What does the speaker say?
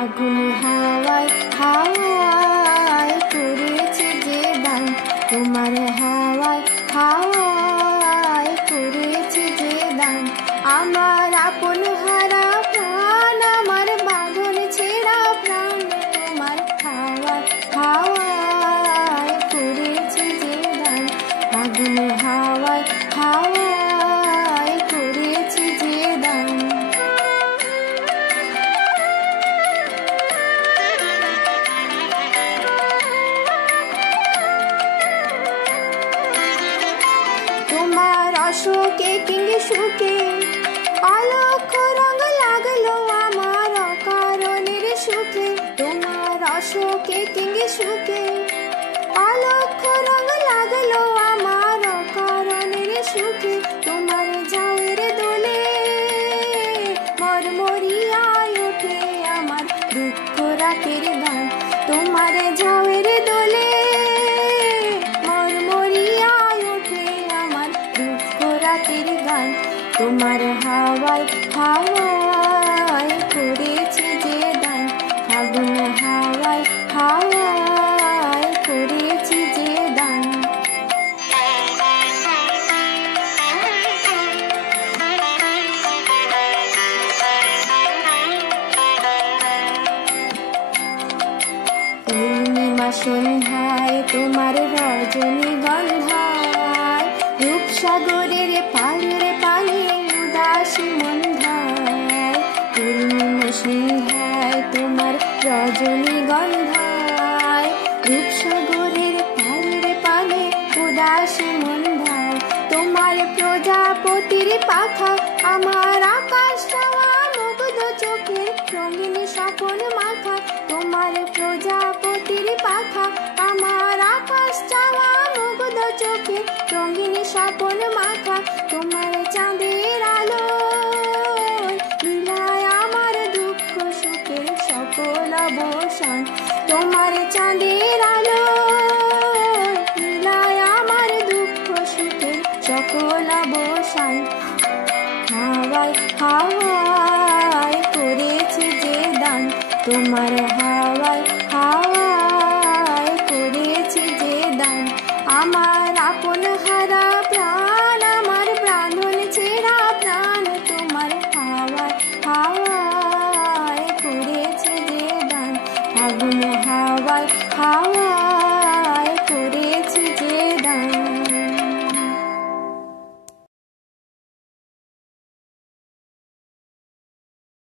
আগুন হাওয়ায় হাওয়ায় করেছে যে দান, তোমার হাওয়ায় হাওয়ায় করেছে যে দান। আমার আপন হারা প্রাণ, আমার বাঁধন ছেঁড়া প্রাণ, তোমার হাওয়ায় হাওয়ায় করেছে যে দান। আগুন হাওয়ায় হাওয়ায় করেছে যে দান। তোমার অশোকে কিংবা সুখে অলক্ষ রঙ লাগলো আমার অকারণের সুখে। তোমার অশোকে কিংবা সুখে অলক্ষ রঙ লাগলো আমার অকারণের সুখে। তোমার ঝাউয়ের দোলে মরমরিয়ায় ওঠে আমার দুঃখ রাতের গান। তোমার ঝাউয়ের দোলে মরমরিয়ায় ওঠে আমার দুঃখ রাতের গান। তোমার হাওয়ায় হাওয়ায় করেছে যে দান, আগুন হাওয়ায় হাওয়ায় করেছে যে দান। পূর্ণিমা সন্ধ্যায় তোমার রজনীগন্ধায় রূপসাগরের পারের পানে উদাসী মন্ধায়। পূর্ণিমা সন্ধ্যায় তোমার রজনীগন্ধায় রূপসাগরের পারের পানে উদাসী মন্ধায়। তোমার প্রজাপতির পাখা আমার আকাশ চাওয়া মুগ্ধ চোখে রঙিন স্বপন মাথা। তোমার প্রজাপতির পাখা আমার আকাশ চাওয়া মুগ্ধ চোখে রঙিন স্বপন মাথা। তোমার চাঁদের আলো লীলায় আমার দুঃখ সুখের সকল অবসান। তোমার চাঁদের আলো লীলায় আমার দুঃখ সুখের সকল অবসান। হাওয়ায় হাওয়ায় করেছে যে দান, তোমার হাওয়ায় হাওয়ায় করেছে যে দান। আমার আপন হারা প্রাণ, আমার বাঁধন ছেঁড়া প্রাণ, তোমার হাওয়ায় হাওয়ায় করেছে যে দান। আগুন হাওয়ায় হাওয়ায়